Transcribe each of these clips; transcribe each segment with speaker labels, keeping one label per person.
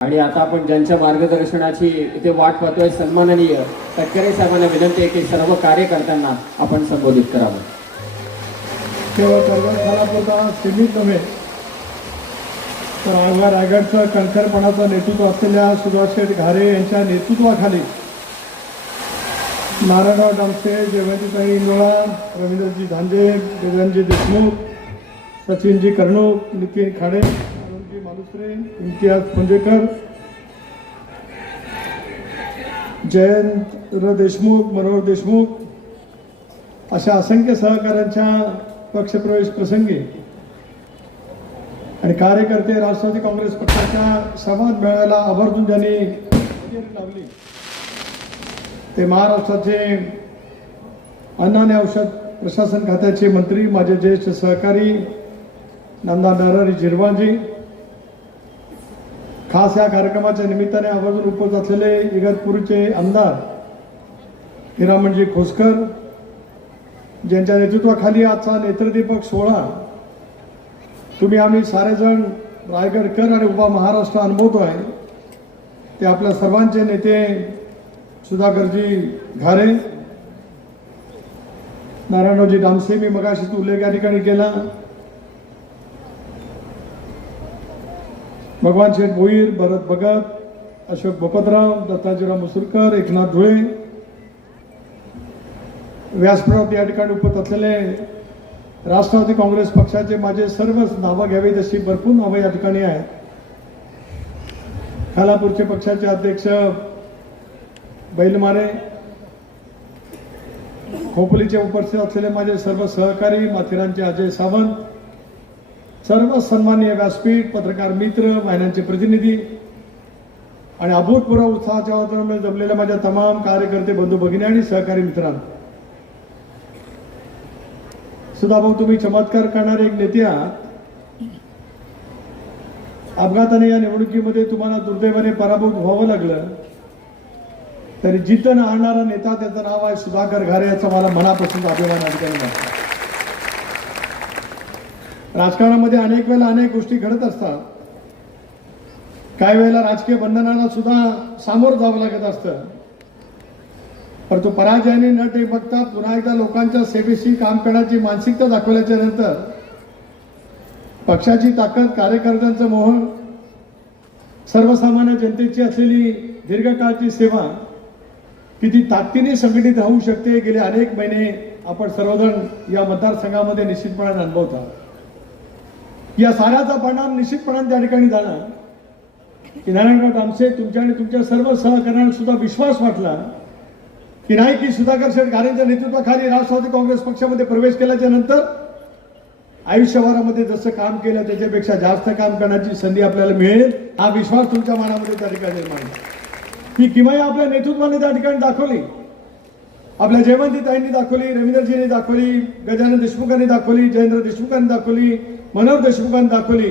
Speaker 1: आणि आता आपण ज्यांच्या मार्गदर्शनाची इथे वाट पाहतोय सन्माननीय तटकरे साहेबांना विनंती आहे की सर्व कार्यकर्त्यांना आपण संबोधित करावं.
Speaker 2: केवळ कर्जत खालापुरता सीमित नव्हे तर आगवा रायगडचं कणखरपणाचं नेतृत्व असलेल्या सुभाष शेठ घारे यांच्या नेतृत्वाखाली नारायणराव डामसे जयवंतीताई इंदोळा रवींद्रजी धांजे गगनजी देशमुख सचिनजी कर्णूक नितीन खाडे अरुणजी इम्तियाज पुंजेकर जयंत देशमुख मनोहर देशमुख अशा असंख्य सहकाऱ्यांच्या पक्षप्रवेश प्रसंगी आणि कार्यकर्ते राष्ट्रवादी काँग्रेस पक्षाच्या संवाद मेळाव्याला आवर्जून ज्यांनी हजेरी लावली ते महाराष्ट्राचे अन्न आणि औषध प्रशासन खात्याचे मंत्री माझे ज्येष्ठ सहकारी नंदा नरहरी जिरवाजी खास या कार्यक्रमाच्या निमित्ताने आवर्जून उपस्थित असलेले इगतपूरचे आमदार हिरामणजी खोसकर ज्यांच्या नेतृत्वाखाली आजचा नेत्रदीपक सोहळा तुम्ही आम्ही सारेजण रायगडकर आणि उभा महाराष्ट्र अनुभवतो आहे ते आपल्या सर्वांचे नेते सुधाकरजी घारे नारायणरावजी डामसे मी मगाशीच उल्लेख या ठिकाणी केला. भगवान शेठ भोईर भरत भगत अशोक भोपतराव दत्ताजीराव मुसुरकर एकनाथ धुळे व्यासपीठात या ठिकाणी उपत असलेले राष्ट्रवादी काँग्रेस पक्षाचे माझे सर्वच नावं घ्यावीत अशी भरपूर नावं या ठिकाणी आहेत. खालापूरचे पक्षाचे अध्यक्ष बैलमारे खोपोलीचे उपस्थित असलेले माझे सर्व सहकारी माथेरानचे अजय सावंत सर्व सन्माननीय व्यासपीठ पत्रकार मित्र महिलांचे प्रतिनिधी आणि अभूतपूर्व उत्साहाच्या वातावरणामध्ये जमलेल्या माझ्या तमाम कार्यकर्ते बंधू भगिनी आणि सहकारी मित्रांनो. सुधाभाऊ तुम्ही चमत्कार करणारे एक नेते आहात. अपघाताने या निवडणुकीमध्ये तुम्हाला दुर्दैवाने पराभूत व्हावं लागलं. तरी जितन आणणारा नेता त्याचं नाव आहे सुधाकर घारे याचा मला मनापासून अभिमान अधिकारी वाटतो राजकारणामध्ये अनेक वेळेला अनेक गोष्टी घडत असतात. काही वेळेला राजकीय बंधनाला सुद्धा सामोरं जावं लागत असतं. परंतु पराजयाने न टे बघता पुन्हा एकदा लोकांच्या सेवेशी काम करण्याची मानसिकता दाखवल्याच्या नंतर पक्षाची ताकद कार्यकर्त्यांचं मोह सर्वसामान्य जनतेची असलेली दीर्घकाळची सेवा किती ताकदीने संघटित होऊ शकते गेले अनेक महिने आपण सर्वजण या मतदारसंघामध्ये निश्चितपणाने अनुभवता. या साऱ्याचा परिणाम निश्चितपणाने त्या ठिकाणी झाला. की नारायणराव डामसे तुमच्या आणि तुमच्या सर्व सहकार्यांना सुद्धा विश्वास वाटला. की नाही की सुधाकर शेठ घारेंच्या नेतृत्वाखाली राष्ट्रवादी काँग्रेस पक्षामध्ये प्रवेश केल्याच्यानंतर आयुष्यभरामध्ये जसं काम केलं त्याच्यापेक्षा जास्त काम करण्याची संधी आपल्याला मिळेल हा विश्वास तुमच्या मनामध्ये त्या ठिकाणी निर्माण ही किमया आपल्या नेतृत्वाने त्या ठिकाणी दाखवली. आपल्या जयवंतीताईंनी दाखवली रवींद्रजींनी दाखवली गजानन देशमुखांनी दाखवली जयेंद्र देशमुखांनी दाखवली मनोहर देशमुखांनी दाखवली.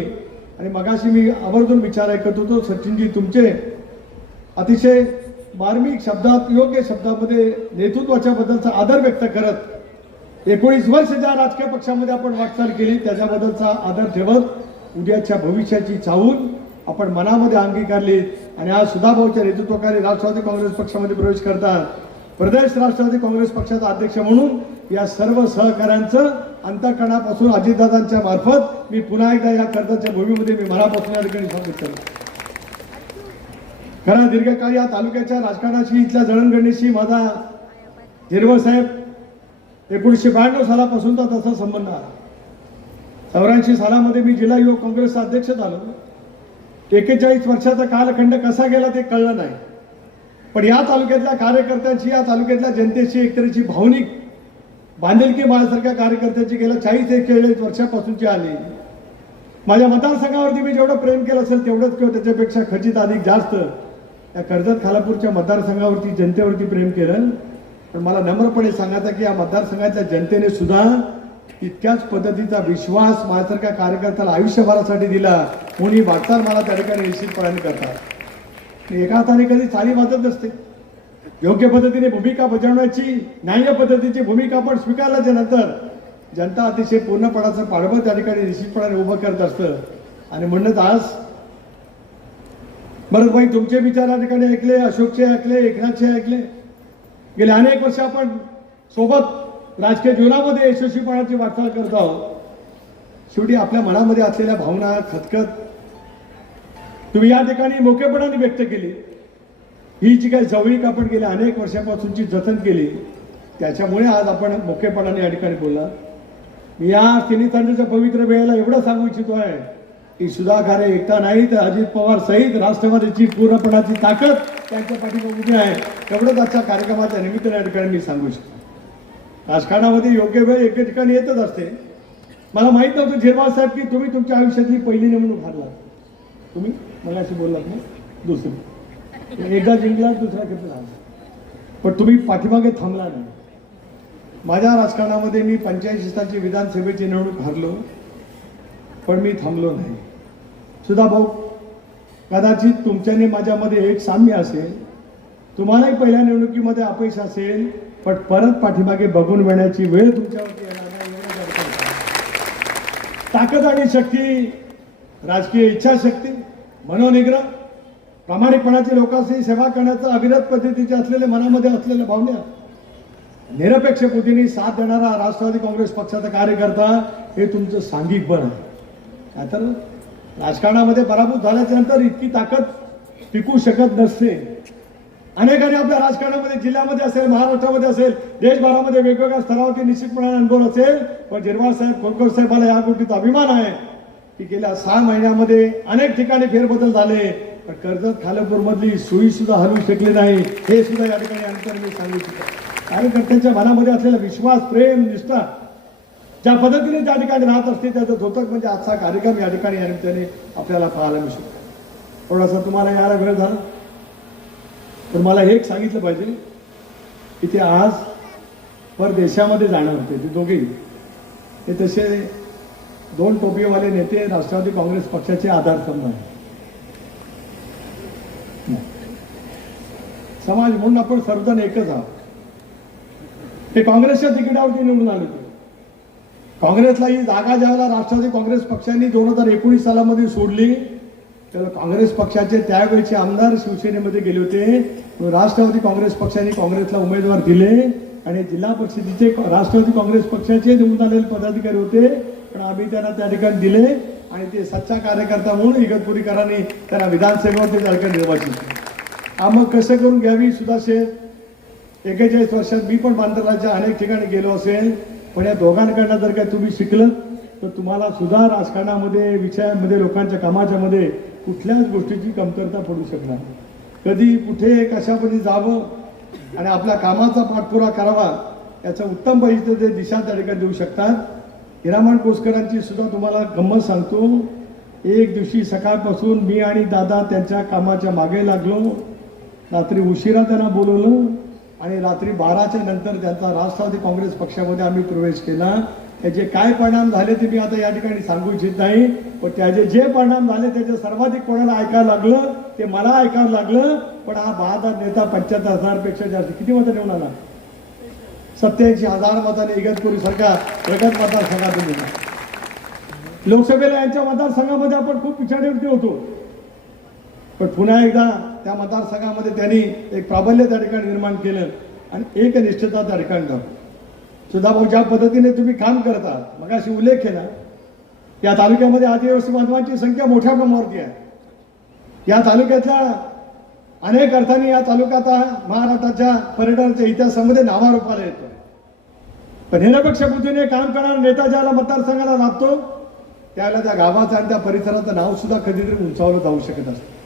Speaker 2: आणि मगाशी मी आवर्जून विचार ऐकत होतो सचिनजी तुमचे अतिशय मार्मिक शब्दात योग्य शब्दामध्ये नेतृत्वाच्या बद्दलचा आदर व्यक्त करत एकोणीस वर्ष ज्या राजकीय पक्षामध्ये आपण वाटचाल केली त्याच्याबद्दलचा आदर ठेवत उद्याच्या भविष्याची चाहूल आपण मनामध्ये अंगीकारली. आणि आज सुधाभाऊच्या नेतृत्वाखाली राष्ट्रवादी काँग्रेस पक्षामध्ये प्रवेश करतात. प्रदेश राष्ट्रवादी काँग्रेस पक्षाचा अध्यक्ष म्हणून या सर्व सहकाऱ्यांचं अंतकरणापासून अजितदादांच्या मार्फत मी पुन्हा एकदा या कर्जाच्या भूमीमध्ये मी मनापासून या ठिकाणी स्वागत करतो. खरा दीर्घकाळ या तालुक्याच्या राजकारणाशी इथल्या जळणघडणीशी माझा हिरवळ साहेब एकोणीसशे ब्याण्णव सालापासूनचा तसा संबंध आला चौऱ्याऐंशी सालामध्ये मी जिल्हा युवक काँग्रेसचा अध्यक्ष झालो. एकेचाळीस वर्षाचा कालखंड कसा गेला ते कळलं नाही. पण या तालुक्यातल्या कार्यकर्त्यांची या तालुक्यातल्या जनतेची एकतरीची भावनिक बांधिलकी माझ्यासारख्या कार्यकर्त्यांची गेल्या चाळीस एक्केचाळीस वर्षापासूनची आली माझ्या मतदारसंघावरती मी जेवढं प्रेम केलं असेल तेवढंच किंवा त्याच्यापेक्षा खचित अधिक जास्त या कर्जत खालापूरच्या मतदारसंघावरती जनतेवरती प्रेम केलं. पण मला नम्रपणे सांगायचं की या मतदारसंघाच्या जनतेने सुद्धा इतक्याच पद्धतीचा विश्वास माझ्यासारख्या कार्यकर्त्याला आयुष्यभरासाठी दिला म्हणून ही वाटचाल मला त्या ठिकाणी निश्चितपणाने करतात. एका हाताने कधी चाली वाजत नसते. योग्य पद्धतीने भूमिका बजावण्याची न्याय्य पद्धतीची भूमिका आपण स्वीकारल्याच्या नंतर जनता अतिशय पूर्णपणाचं पाठबळ त्या ठिकाणी निश्चितपणाने उभं करत असतं. आणि म्हणत आज बरं भाई तुमचे विचार या ठिकाणी ऐकले अशोकचे ऐकले एकनाथचे ऐकले. गेले अनेक वर्ष आपण सोबत राजकीय जीवनामध्ये यशस्वीपणाची वाटचाल करत आहोत. शेवटी आपल्या मनामध्ये असलेल्या भावना खतखत तुम्ही या ठिकाणी मोकेपणाने व्यक्त केली. ही जी काही जवळीक आपण गेल्या अनेक वर्षापासूनची जतन केली त्याच्यामुळे आज आपण मोकेपणाने या ठिकाणी बोलला. मी या तिन्ही पवित्र वेळेला एवढं सांगू इच्छितो आहे की सुधाकारे एकटा नाही तर अजित पवार सहित राष्ट्रवादीची पूर्णपणाची ताकद त्यांच्या पाठीवर उभी आहे. एवढंच आजच्या कार्यक्रमाच्या निमित्ताने या ठिकाणी मी सांगू इच्छितो. राजकारणामध्ये योग्य वेळ एके ठिकाणी येतच असते. मला माहीत नव्हतं झिरवाळ साहेब की तुम्ही तुमच्या आयुष्यातली पहिली निवडणूक हारला तुम्ही मला अशी बोललात नाही दुसरी. एकदा जिंकला दुसरा खेळ पण तुम्ही पाठीमागे थांबला नाही. माझ्या राजकारणामध्ये मी पंचायत सालची विधानसभेची निवडणूक हरलो पण मी थांबलो नाही. सुधा भाऊ कदाचित तुमच्याने माझ्यामध्ये एक साम्य असेल. तुम्हालाही पहिल्या निवडणुकीमध्ये अपयश असेल पण परत पाठीमागे बघून मिळण्याची वेळ तुमच्यावरती येणार नाही ताकद आणि शक्ती राजकीय इच्छाशक्ती मनोनिग्रह प्रामाणिकपणाची लोकांशी सेवा करण्याचं अविरत पद्धतीचे असलेले मनामध्ये असलेल्या भावना निरपेक्ष बुद्धीने साथ देणारा राष्ट्रवादी काँग्रेस पक्षाचा कार्यकर्ता हे तुमचं सांघिक बळ आहे. काय तर राजकारणामध्ये पराभूत झाल्याच्यानंतर इतकी ताकद टिकू शकत नसते. अनेकांनी आपल्या राजकारणामध्ये जिल्ह्यामध्ये असेल महाराष्ट्रामध्ये असेल देशभरामध्ये वेगवेगळ्या स्तरावरती निश्चितपणाने अनुभव असेल पण जिरवाळ साहेब खोरकर साहेबाला या गोष्टीचा अभिमान आहे. की गेल्या सहा महिन्यामध्ये अनेक ठिकाणी फेरबदल झाले पण कर्जत खालपूरमधली सुई सुद्धा हलवू शकली नाही. हे सुद्धा या ठिकाणी अंतर मी सांगू इच्छितो कार्यकर्त्यांच्या मनामध्ये असलेला विश्वास प्रेम निष्ठा ज्या पद्धतीने त्या ठिकाणी राहत असते त्याचं धोतक म्हणजे आजचा कार्यक्रम या ठिकाणी या निमित्ताने आपल्याला पाहायला मिळू शकतो. थोडासा तुम्हाला यायला वेळ झाला. तर मला हे एक सांगितलं पाहिजे की ते आज परदेशामध्ये जाणार होते ते दोघेही. ते तसे दोन टोपीवाले नेते राष्ट्रवादी काँग्रेस पक्षाचे आधारस्तंभ. आहे समाज म्हणून आपण सर्वजण एकच आहोत. ते काँग्रेसच्या तिकिटावरती निवडून आले होते. काँग्रेसला ही जागा ज्यावेळेला राष्ट्रवादी काँग्रेस पक्षांनी दोन हजार एकोणीस सालामध्ये सोडली त्याला काँग्रेस पक्षाचे त्यावेळेचे आमदार शिवसेनेमध्ये गेले होते. राष्ट्रवादी काँग्रेस पक्षाने काँग्रेसला उमेदवार दिले आणि जिल्हा परिषदेचे राष्ट्रवादी काँग्रेस पक्षाचे निवडून आलेले पदाधिकारी होते. पण आम्ही त्यांना त्या ठिकाणी दिले आणि ते सच्चा कार्यकर्ता म्हणून इगतपुरीकरांनी त्यांना विधानसभेवरती त्या ठिकाणी निर्वाचित केले. हा मग कसं करून घ्यावी सुद्धा शेठ एकेचाळीस वर्षात मी पण बांधलाच्या अनेक ठिकाणी गेलो असेल. पण या दोघांकडनं जर काय तुम्ही शिकलं तर तुम्हाला सुद्धा राजकारणामध्ये विषयामध्ये लोकांच्या कामाच्या मध्ये कुठल्याच गोष्टीची कमतरता पडू शकणार कधी कुठे कशामध्ये जावं आणि आपल्या कामाचा पाठपुरा करावा याचं उत्तम पाहिजे ते दिशा त्या ठिकाणी देऊ शकतात. हिरामण कोसकरांची सुद्धा तुम्हाला गंमत सांगतो. एक दिवशी सकाळपासून मी आणि दादा त्यांच्या कामाच्या मागे लागलो. रात्री उशिरा त्यांना बोलवलं आणि रात्री बाराच्या नंतर त्यांचा राष्ट्रवादी काँग्रेस पक्षामध्ये आम्ही प्रवेश केला. त्याचे काय परिणाम झाले ते मी आता या ठिकाणी सांगू इच्छित नाही. पण त्याचे जे परिणाम झाले त्याचे सर्वाधिक कोणाला ऐकायला लागलं ते मला ऐकायला लागलं. पण हा बहादर नेता पंच्याहत्तर हजारपेक्षा जास्त किती मतं नेऊन आला? सत्याऐंशी हजार मताने इगतपुरी सरकार प्रगत मतदारसंघातून दिला लोकसभेला यांच्या मतदारसंघामध्ये आपण खूप पिछाडीवरती होतो. पण पुन्हा एकदा त्या मतदारसंघामध्ये त्यांनी एक प्राबल्य त्या ठिकाणी निर्माण केलं आणि एक निष्ठता त्या ठिकाणी दाखवली. सुद्धा भाऊ ज्या पद्धतीने तुम्ही काम करता मग अशी उल्लेख केला या तालुक्यामध्ये आदिवासी बांधवांची संख्या मोठ्या प्रमाणावरती आहे. या तालुक्यातल्या अनेक अर्थाने या तालुक्यात महाराष्ट्राच्या पर्यटनाच्या इतिहासामध्ये नावारूपाला येतो. पण निरपेक्ष बुद्धीने काम करणारा नेता ज्याला मतदारसंघाला लागतो त्याला त्या गावाचं आणि त्या परिसराचं नाव सुद्धा कधीतरी उंचावलं जाऊ शकत असतं.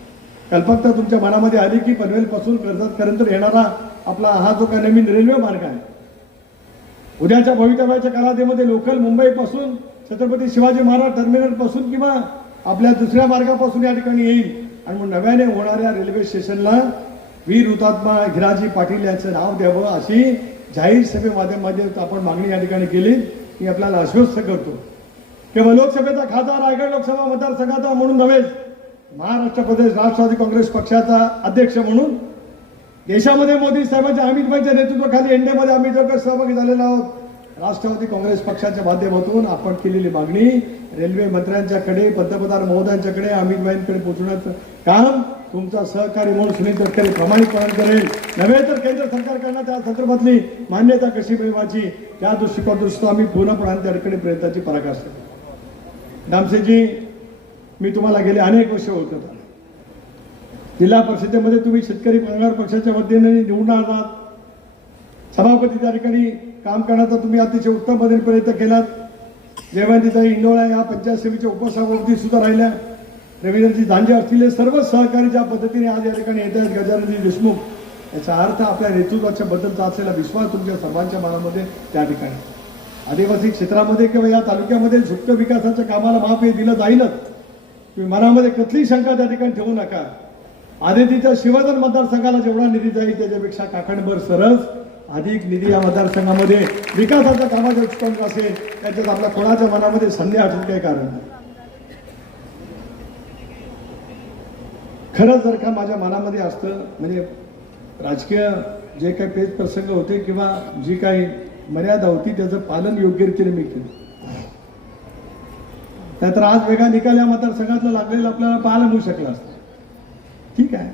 Speaker 2: कल्पकता तुमच्या मनामध्ये आली की पनवेलपासून कर्जतपर्यंत येणारा आपला हा जो काही नवीन रेल्वे मार्ग आहे उद्याच्या भवितव्याच्या कालावधीमध्ये लोकल मुंबईपासून छत्रपती शिवाजी महाराज टर्मिनलपासून किंवा आपल्या दुसऱ्या मार्गापासून या ठिकाणी येईल. आणि मग नव्याने होणाऱ्या रेल्वे स्टेशनला वीर हुतात्मा हिराजी पाटील यांचं नाव द्यावं अशी जाहीर सभे माध्यमामध्ये आपण मागणी या ठिकाणी केली मी आपल्याला आश्वस्त करतो. केवळ लोकसभेचा खासदार रायगड लोकसभा मतदारसंघाचा म्हणून नव्हेच महाराष्ट्र प्रदेश राष्ट्रवादी काँग्रेस पक्षाचा अध्यक्ष म्हणून. देशामध्ये मोदी साहेबांच्या अमित भाईच्या नेतृत्वाखाली एनडीएमध्ये आम्ही दोघं सहभागी झालेलो आहोत. राष्ट्रवादी काँग्रेस पक्षाच्या माध्यमातून आपण केलेली मागणी रेल्वे मंत्र्यांच्याकडे पंतप्रधान महोदयांच्याकडे अमित भाईंकडे पोहोचवण्याचं काम तुमचा सहकारी म्हणून सुनील तटकरे प्रामाणिकपणे करेल. नव्हे तर केंद्र सरकारकडनं त्या संदर्भातली मान्यता कशी मिळवायची त्या दृष्टिकोनातून आम्ही पूर्णपणे त्या ठिकाणी प्रयत्नाची पराकाष्ठा दामसेजी मी तुम्हाला गेले अनेक वर्ष ओळखत. आले जिल्हा परिषदेमध्ये तुम्ही शेतकरी कामगार पक्षाच्या वतीने निवडून आहात सभापती त्या ठिकाणी काम करण्याचा तुम्ही अतिशय उत्तम पद्धतीने प्रयत्न केलात. जयवंतीताई इंडोळा या पंचायत समितीच्या उपसभापती सुद्धा राहिल्या. रवींद्रजी दांजे असतील हे सर्व सहकारी ज्या पद्धतीने आज या ठिकाणी येत आहेत गजाननजी देशमुख याचा अर्थ आपल्या नेतृत्वाच्या बद्दलचा असलेला विश्वास तुमच्या सर्वांच्या मनामध्ये त्या ठिकाणी. आदिवासी क्षेत्रामध्ये किंवा या तालुक्यामध्ये झुक्त विकासाच्या कामाला माफ हे दिलं जाईलच. तुम्ही मनामध्ये कसली शंका त्या ठिकाणी ठेवू नका. आदितीच्या शिवाजन मतदारसंघाला जेवढा निधी जाईल त्याच्यापेक्षा काकणभर सरस अधिक निधी या मतदारसंघामध्ये विकासाच्या कामाचा उत्पन्न असेल त्याच्यात आपल्या कोणाच्या मनामध्ये संधी असेल काही कारण नाही. खरंच जर का माझ्या मनामध्ये असतं म्हणजे राजकीय जे काही पेच प्रसंग होते किंवा जी काही मर्यादा होती त्याचं पालन योग्यरीतीने मी केलं. त्यात आज वेगळा निकाल या मतदारसंघातला लागलेला आपल्याला पाहायला मिळू शकला असतं. ठीक आहे.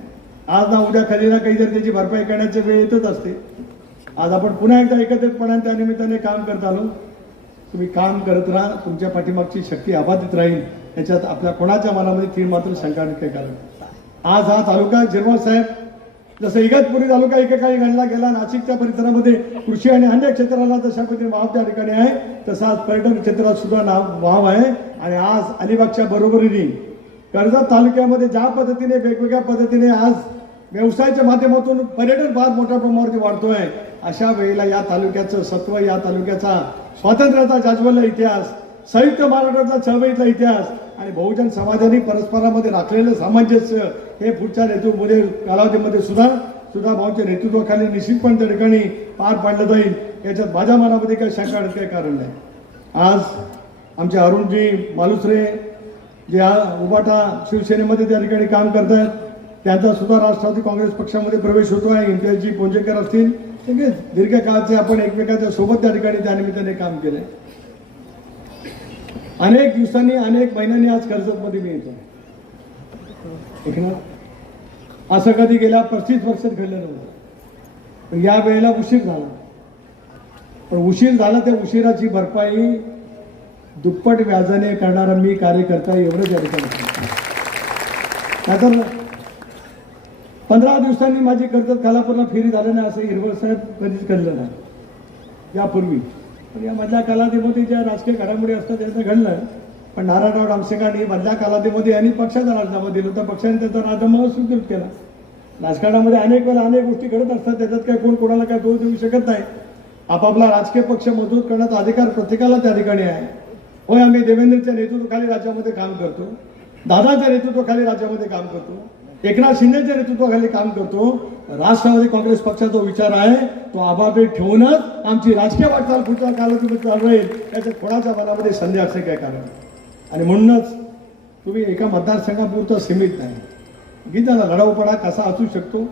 Speaker 2: आज ना उद्या खालीला काही जर त्याची भरपाई करण्याची वेळ येतच असते. आज आपण पुन्हा एकदा एकत्रितपणाने त्या निमित्ताने काम करत आलो. तुम्ही काम करत राहा. तुमच्या पाठीमागची शक्ती अबाधित राहील. याच्यात आपल्या कोणाच्या मनामध्ये ती मात्र शंका नाही काही कारण आज हा तालुका जिरवा साहेब जसं इगतपुरी तालुका एकेकाळी गणला गेला नाशिकच्या परिसरामध्ये कृषी आणि अन्य क्षेत्राला जशा पद्धतीने वाव त्या ठिकाणी आहे तसं आज पर्यटन क्षेत्रात सुद्धा नाव वाव आहे. आणि आज अलिबागच्या बरोबरीने कर्जत तालुक्यामध्ये ज्या पद्धतीने वेगवेगळ्या पद्धतीने आज व्यवसायाच्या माध्यमातून पर्यटन फार मोठ्या प्रमाणावरती वाढतोय. अशा वेळेला या तालुक्याचं सत्व या तालुक्याचा स्वातंत्र्याचा जाज्वल्य इतिहास संयुक्त महाराष्ट्राचा चळवळीतला इतिहास आणि बहुजन समाजाने परस्परामध्ये राखलेलं सामंजस्य हे पुढच्या नेतृत्वमध्ये कालावधीमध्ये सुद्धा सुद्धा भाऊच्या नेतृत्वाखाली निश्चितपणे त्या ठिकाणी पार पाडलं जाईल. याच्यात माझ्या मनामध्ये काही शंका आणि काही कारण नाही. आज आमचे अरुणजी मालुसरे जे हा उबाटा शिवसेनेमध्ये त्या ठिकाणी काम करतायत त्यांचा सुद्धा राष्ट्रवादी काँग्रेस पक्षामध्ये प्रवेश होतो आहे इम्तियाजजी पोंजेकर असतील सगळे दीर्घकाळाचे आपण एकमेकांच्या सोबत त्या ठिकाणी त्या निमित्ताने काम केलंय. अनेक दिवसांनी अनेक महिन्यांनी आज कर्जतमध्ये मी येतो ना असं कधी गेल्या पस्तीस वर्षात घडलं नव्हतं. पण या वेळेला उशीर झाला. पण उशीर झाला त्या उशिराची भरपाई दुप्पट व्याजाने करणारा मी कार्यकर्ता एवढंच या ठिकाणी पंधरा दिवसांनी माझी कर्जत कालापूरला फेरी झालं नाही असं हिरवळ साहेब कधीच कळलं नाही. यापूर्वी. पण या मधल्या कालावधीमध्ये ज्या राजकीय घडामोडी असतात त्यांचं घडलं. पण नारायणराव रामसेकांनी मधल्या कालावधीमध्ये यांनी पक्षाचा राजीनामा दिला होता. पक्षाने त्याचा राजीनामा स्वीकृत केला. राजकारणामध्ये अनेक वेळा अनेक गोष्टी घडत असतात. त्याच्यात काय कोण कोणाला काय दोष देऊ शकत नाही. आपापला राजकीय पक्ष मजबूत करण्याचा अधिकार प्रत्येकाला त्या ठिकाणी आहे. होय आम्ही देवेंद्रच्या नेतृत्वाखाली राज्यामध्ये काम करतो. दादाच्या नेतृत्वाखाली राज्यामध्ये काम करतो. एकनाथ शिंदेच्या नेतृत्वाखाली काम करतो राष्ट्रवादी काँग्रेस पक्षाचा विचार आहे तो आबाबेट ठेवूनच आमची राजकीय वाटचाल पुढच्या कालावधीमध्ये चालू राहील याच्या कोणाच्या मनामध्ये संधी असे काय कारण आणि म्हणूनच तुम्ही एका मतदारसंघापुरतं सीमित नाही. गीताला लढाऊपणा कसा असू शकतो?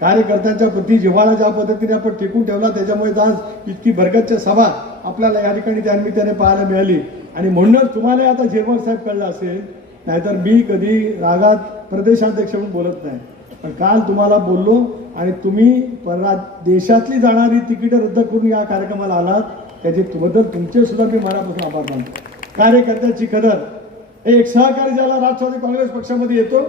Speaker 2: कार्यकर्त्यांच्या प्रति जिव्हाळा ज्या पद्धतीने आपण टिकून ठेवला त्याच्यामुळे आज इतकी भरगतच्या सभा आपल्याला या ठिकाणी त्या निमित्ताने पाहायला मिळाली. आणि म्हणूनच तुम्हाला आता झिरवळ साहेब कळलं असेल नाहीतर मी कधी रागात प्रदेशाध्यक्ष म्हणून बोलत नाही. पण काल तुम्हाला बोललो आणि तुम्ही परा देशातली जाणारी तिकीटं रद्द करून या कार्यक्रमाला आलात त्याचे बद्दल तुमचे सुद्धा मी मनापासून आभार मानतो. कार्यकर्त्याची कदर. एक सहकारी ज्याला राष्ट्रवादी काँग्रेस पक्षामध्ये येतो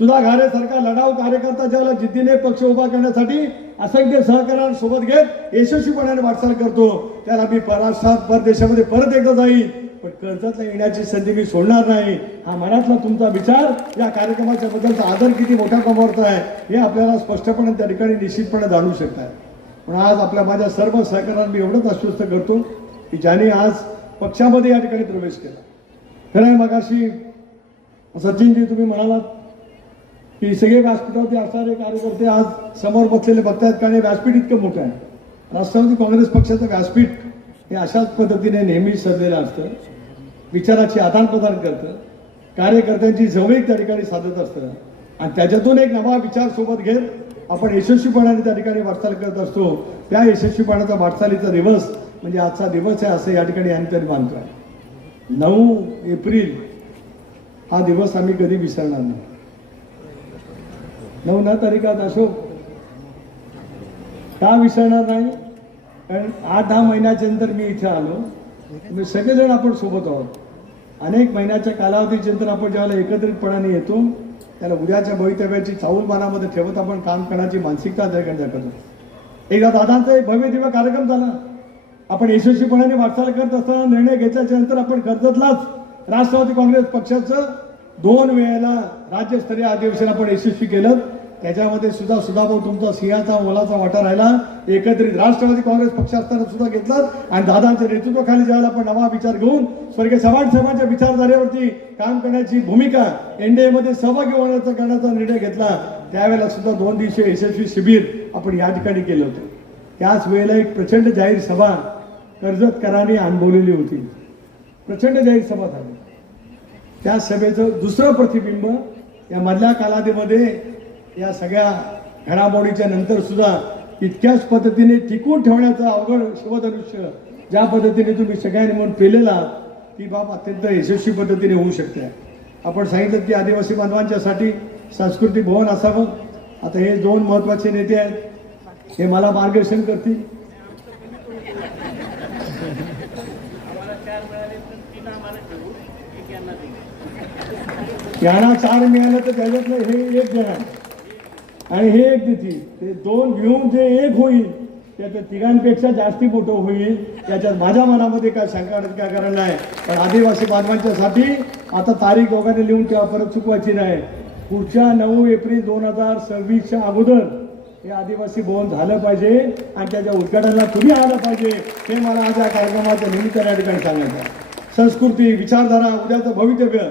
Speaker 2: सुधा घारे लढाव लढाऊ कार्यकर्ता ज्याला जिद्दीने पक्ष उभा करण्यासाठी असंख्य सहकार्यांसोबत घेत यशस्वीपणाने वाटचाल करतो त्याला मी परराष्ट्रात परदेशामध्ये परत एकदा जाईल पण कर्जतला येण्याची संधी मी सोडणार नाही. हा मनातला तुमचा विचार या कार्यक्रमाच्या बद्दलचा आदर किती मोठ्या प्रमाणात आहे हे आपल्याला स्पष्टपणे त्या ठिकाणी निश्चितपणे जाणू शकताय पण आज आपल्या माझ्या सर्व सहकार्यांना मी एवढंच आश्वस्त करतो की ज्याने आज पक्षामध्ये या ठिकाणी प्रवेश केला. खरं आहे मगाशी सचिनजी तुम्ही म्हणालात की सगळे व्यासपीठावरती असणारे कार्यकर्ते आज समोर बसलेले बघतायत कारण हे व्यासपीठ इतकं मोठं आहे. राष्ट्रवादी काँग्रेस पक्षाचं व्यासपीठ हे अशाच पद्धतीने नेहमीच सजलेलं असतं. विचाराची आदानप्रदान करतं. कार्यकर्त्यांची जवळीक त्या ठिकाणी साधत असतं. आणि त्याच्यातून एक नवा विचार सोबत घेत आपण यशस्वीपणाने त्या ठिकाणी वाटचाल करत असतो. त्या यशस्वीपणाचा वाटचालीचा दिवस म्हणजे आजचा दिवस आहे असं या ठिकाणी आम्ही मानतो आहे नऊ एप्रिल हा दिवस आम्ही कधी विसरणार नाही. नऊ न तारीखात अशोक का विसरणार नाही? कारण आठ दहा महिन्याच्या नंतर मी इथे आलो. म्हणजे सगळेजण आपण सोबत आहोत. अनेक महिन्याच्या कालावधीच्या नंतर आपण ज्यावेळेला एकत्रितपणाने येतो त्याला उद्याच्या भवितव्याची चाऊल मानामध्ये ठेवत आपण काम करण्याची मानसिकता त्याकडे करतो. एकदा दादांचा एक भव्य दिव्य कार्यक्रम झाला. आपण यशस्वीपणाने वाटचाल करत असताना निर्णय घेतल्याच्या नंतर आपण कर्जतलाच राष्ट्रवादी काँग्रेस पक्षाचं दोन वेळेला राज्यस्तरीय अधिवेशन आपण यशस्वी केलं. त्याच्यामध्ये सुद्धा सुधाभाऊ तुमचा सिंहाचा मोलाचा वाटा राहिला. एकत्रित राष्ट्रवादी काँग्रेस पक्ष असताना सुद्धा घेतला आणि दादांच्या नेतृत्वाखाली ज्यावेळेला आपण नवा विचार घेऊन स्वर्गीय चव्हाण साहेबांच्या विचारधारेवरती काम करण्याची भूमिका एनडीए मध्ये सहभागी होण्याचा करण्याचा निर्णय घेतला त्यावेळेला सुद्धा दोन दिवशी यशस्वी शिबिर आपण या ठिकाणी केलं होतं. त्याच वेळेला एक प्रचंड जाहीर सभा कर्जतकरांनी अनुभवलेली होती. प्रचंड जाहीर सभा झाली. त्या सभेचं दुसरं प्रतिबिंब या मधल्या कालावधीमध्ये या सगळ्या घडामोडीच्या नंतर सुद्धा इतक्याच पद्धतीने टिकून ठेवण्याचं अवघड शिवधनुष्य ज्या पद्धतीने तुम्ही सगळ्यांनी म्हणून पेलेला ती बाब अत्यंत यशस्वी पद्धतीने होऊ शकते. आपण सांगितलं की आदिवासी बांधवांच्यासाठी सांस्कृतिक भवन असावं. आता हे दोन महत्त्वाचे नेते आहेत. हे मला मार्गदर्शन करतील. यांना चार मिळालं तर त्याच्यातलं हे एक देणार आणि हे एक तिथी ते दोन घेऊन जे एक होईल त्याचं तिघांपेक्षा जास्ती मोठं होईल त्याच्यात माझ्या मनामध्ये काय शंका काय करायला नाही. पण आदिवासी बांधवांच्यासाठी आता तारीख दोघांनी लिहून तेव्हा परत चुकवायची नाही. पुढच्या नऊ एप्रिल दोन हजार सव्वीसच्या अगोदर हे आदिवासी भवन झालं पाहिजे आणि त्याच्या उद्घाटनाला तुम्ही आलं पाहिजे हे मला आज या कार्यक्रमाच्या निमित्ताने या ठिकाणी सांगायचं आहे. संस्कृती विचारधारा उद्याचं भवितव्य.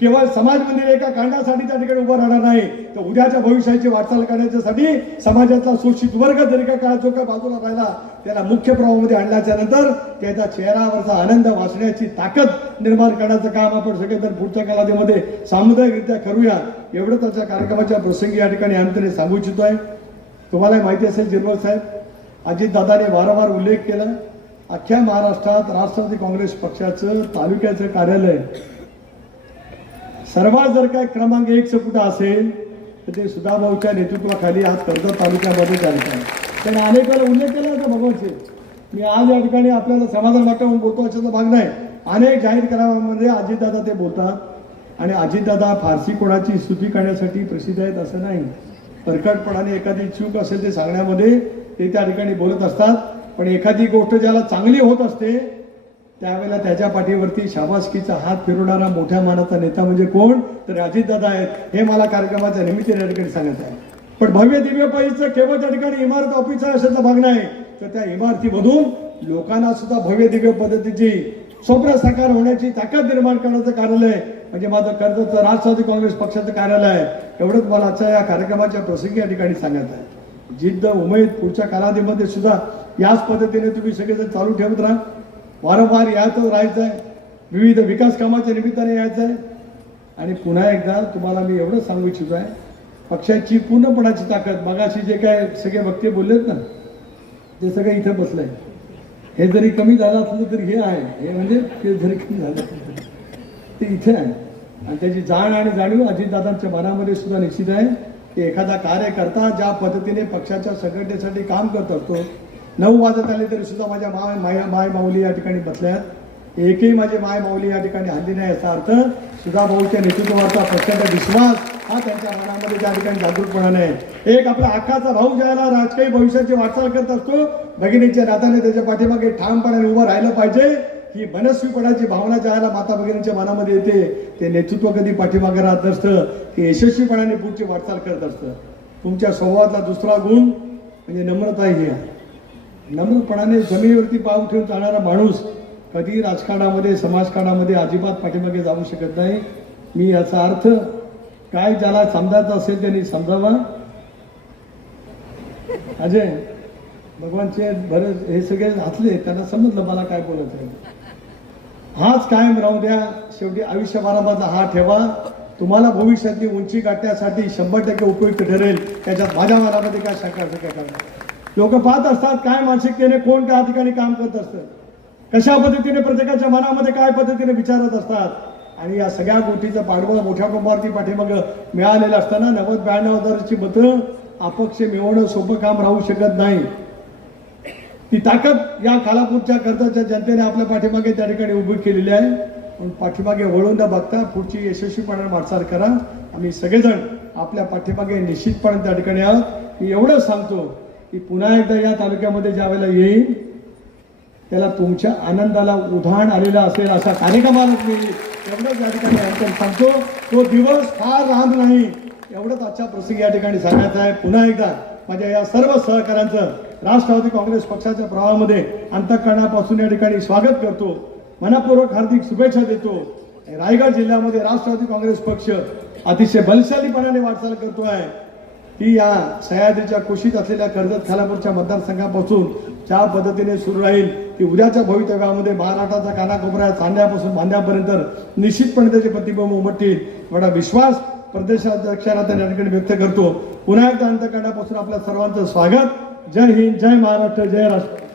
Speaker 2: केवळ समाज मंदिर एका कांडासाठी त्या ठिकाणी उभं राहणार नाही तर उद्याच्या भविष्याची वाटचाल करण्याच्यासाठी समाजातला शोषित वर्ग जरी का काळा बाजूला राहिला त्याला मुख्य प्रवाहामध्ये आणल्याच्या नंतर त्याच्या चेहऱ्यावरचा आनंद वाचण्याची ताकद निर्माण करण्याचं काम आपण सगळेजण पुढच्या कालावधीमध्ये सामुदायिकरित्या करूया. एवढं त्याच्या कार्यक्रमाच्या प्रसंगी या ठिकाणी आमच्याने सांगू इच्छितो आहे तुम्हाला माहिती असेल जिरवळ साहेब अजितदादाने वारंवार उल्लेख केला. अख्ख्या महाराष्ट्रात राष्ट्रवादी काँग्रेस पक्षाचं तालुक्याचं कार्यालय सर्वात जर काय क्रमांक एक कुठं असेल तर ते सुधाभाऊच्या नेतृत्वाखाली आज कर्जत तालुक्यामध्ये चालत आहे. त्याने अनेक उल्लेख केला होता भगवानचे मी आज या ठिकाणी आपल्याला समाधान वाटावून बोलतो अशाचा भाग नाही. अनेक जाहीर करावामध्ये अजितदादा ते बोलतात. आणि अजितदादा फारसी कोणाची स्तुती करण्यासाठी प्रसिद्ध आहेत असं नाही. परकटपणाने एखादी चूक असेल ते सांगण्यामध्ये ते त्या ठिकाणी बोलत असतात. पण एखादी गोष्ट ज्याला चांगली होत असते त्यावेळेला त्याच्या पाठीवरती शाबासकीचा हात फिरवणारा मोठ्या मानाचा नेता म्हणजे कोण? तर अजितदादा आहेत. हे मला कार्यक्रमाच्या निमित्ताने या ठिकाणी सांगत आहे. पण भव्य दिव्य पाहिजे केवळ त्या ठिकाणी इमारत ऑफिस आहे अशाचा भाग नाही. तर त्या इमारतीमधून लोकांना सुद्धा भव्य दिव्य पद्धतीची स्वप्न साकार होण्याची ताकद निर्माण करण्याचं कार्यालय म्हणजे माझं कर्जतचं राष्ट्रवादी काँग्रेस पक्षाचं कार्यालय एवढंच मला आजच्या या कार्यक्रमाच्या प्रसंगी या ठिकाणी सांगत आहे. जिद्द उमेद पुढच्या कालावधीमध्ये सुद्धा याच पद्धतीने तुम्ही सगळेजण चालू ठेवत राहा. वारंवार यायचं राहायचं आहे विविध विकास कामाच्या निमित्ताने यायचं आहे आणि पुन्हा एकदा तुम्हाला मी एवढं सांगू इच्छितो आहे पक्षाची पूर्णपणाची ताकद मगाशी जे काय सगळे वक्ते बोललेत ना ते सगळे इथं बसलंय हे जरी कमी झालं असलं तरी हे आहे. हे म्हणजे ते जरी कमी झालं असलं तरी. ते इथे आहे. आणि त्याची जाण आणि जाणीव अजितदादांच्या मनामध्ये सुद्धा निश्चित आहे की एखादा कार्यकर्ता ज्या पद्धतीने पक्षाच्या संघटनेसाठी काम करत असतो नऊ वाजत आले तरी सुद्धा माझ्या माय माय माय माऊली या ठिकाणी बसल्यात. एकही माझे माय माऊली या ठिकाणी हल्ली नाही याचा अर्थ सुधाभाऊच्या नेतृत्वाचा प्रचंड विश्वास हा त्यांच्या मनामध्ये त्या ठिकाणी जागरूकपणाने आहे एक आपला हक्काचा भाऊ ज्याला राजकीय भविष्याची वाटचाल करत असतो भगिनीच्या नात्याने त्याच्या पाठीमागे ठामपणाने उभं राहिलं पाहिजे. ही मनस्वीपणाची भावना ज्याला माता भगिनीच्या मनामध्ये येते ते नेतृत्व कधी पाठीमागे राहत नसतं. ते यशस्वीपणाने पुढची वाटचाल करत असतं. तुमच्या स्वभावातला दुसरा गुण म्हणजे नम्रता ही आहे. नम्रपणाने जमिनीवरती पाव ठेवून चालणारा माणूस कधी राजकारणामध्ये समाजकारणामध्ये अजिबात पाठीमागे जाऊ शकत नाही. मी याचा अर्थ काय ज्याला समजायचं असेल त्यांनी समजावा. अजय भगवानचे बरेच हे सगळे घातले त्यांना समजलं मला काय बोलत आहे. हाच कायम राहू द्या. शेवटी आयुष्यभरामध्ये हा ठेवा. तुम्हाला भविष्यातली उंची गाठण्यासाठी शंभर टक्के उपयुक्त ठरेल. त्याच्यात माझ्या मनामध्ये काय शंका शक्य करणार? लोक पाहत असतात काय मानसिकतेने कोण त्या ठिकाणी काम करत असतं. कशा पद्धतीने प्रत्येकाच्या मनामध्ये काय पद्धतीने विचारत असतात. आणि या सगळ्या गोष्टीचं पाठबळ मोठ्या कुंभारती पाठीमाग मिळालेलं असताना नव्वद ब्याण्णव हजाराची मतं अपक्ष मिळवणं सोपं काम राहू शकत नाही. ती ताकद या खालापूरच्या कर्जाच्या जनतेने आपल्या पाठीमागे त्या ठिकाणी उभी केलेली आहे. पण पाठीमागे वळून न बघता पुढची यशस्वीपणे वाटचाल करा. आम्ही सगळेजण आपल्या पाठीमागे निश्चितपणे त्या ठिकाणी आहोत. मी एवढंच सांगतो. की पुन्हा एकदा या तालुक्यामध्ये ज्या वेळेला येईल त्याला तुमच्या आनंदाला उधाण आलेलं असेल असा कार्यक्रमाला मी एवढंच या ठिकाणी सांगतो. तो दिवस फार राहत नाही एवढंच आजच्या प्रसंगी या ठिकाणी सांगायचं आहे. पुन्हा एकदा माझ्या या सर्व सहकाऱ्यांचं राष्ट्रवादी काँग्रेस पक्षाच्या प्रवाहामध्ये अंतकरणापासून या ठिकाणी स्वागत करतो. मनापूर्वक हार्दिक शुभेच्छा देतो. रायगड जिल्ह्यामध्ये राष्ट्रवादी काँग्रेस पक्ष अतिशय बलशालीपणाने वाटचाल करतो आहे. ती या सह्याद्रीच्या कुशीत असलेल्या कर्जत खालापूरच्या मतदारसंघापासून ज्या पद्धतीने सुरू राहील ती उद्याच्या भवितव्यामध्ये महाराष्ट्राचा कानाकोपऱ्यात चांद्यापासून बांध्यापर्यंत निश्चितपणे त्याचे प्रतिबिंब उमटतील. एवढा विश्वास प्रदेशाध्यक्षांना त्या ठिकाणी व्यक्त करतो. पुन्हा एकदा अंतकरणापासून आपल्या सर्वांचं स्वागत. जय हिंद जय महाराष्ट्र जय राष्ट्र.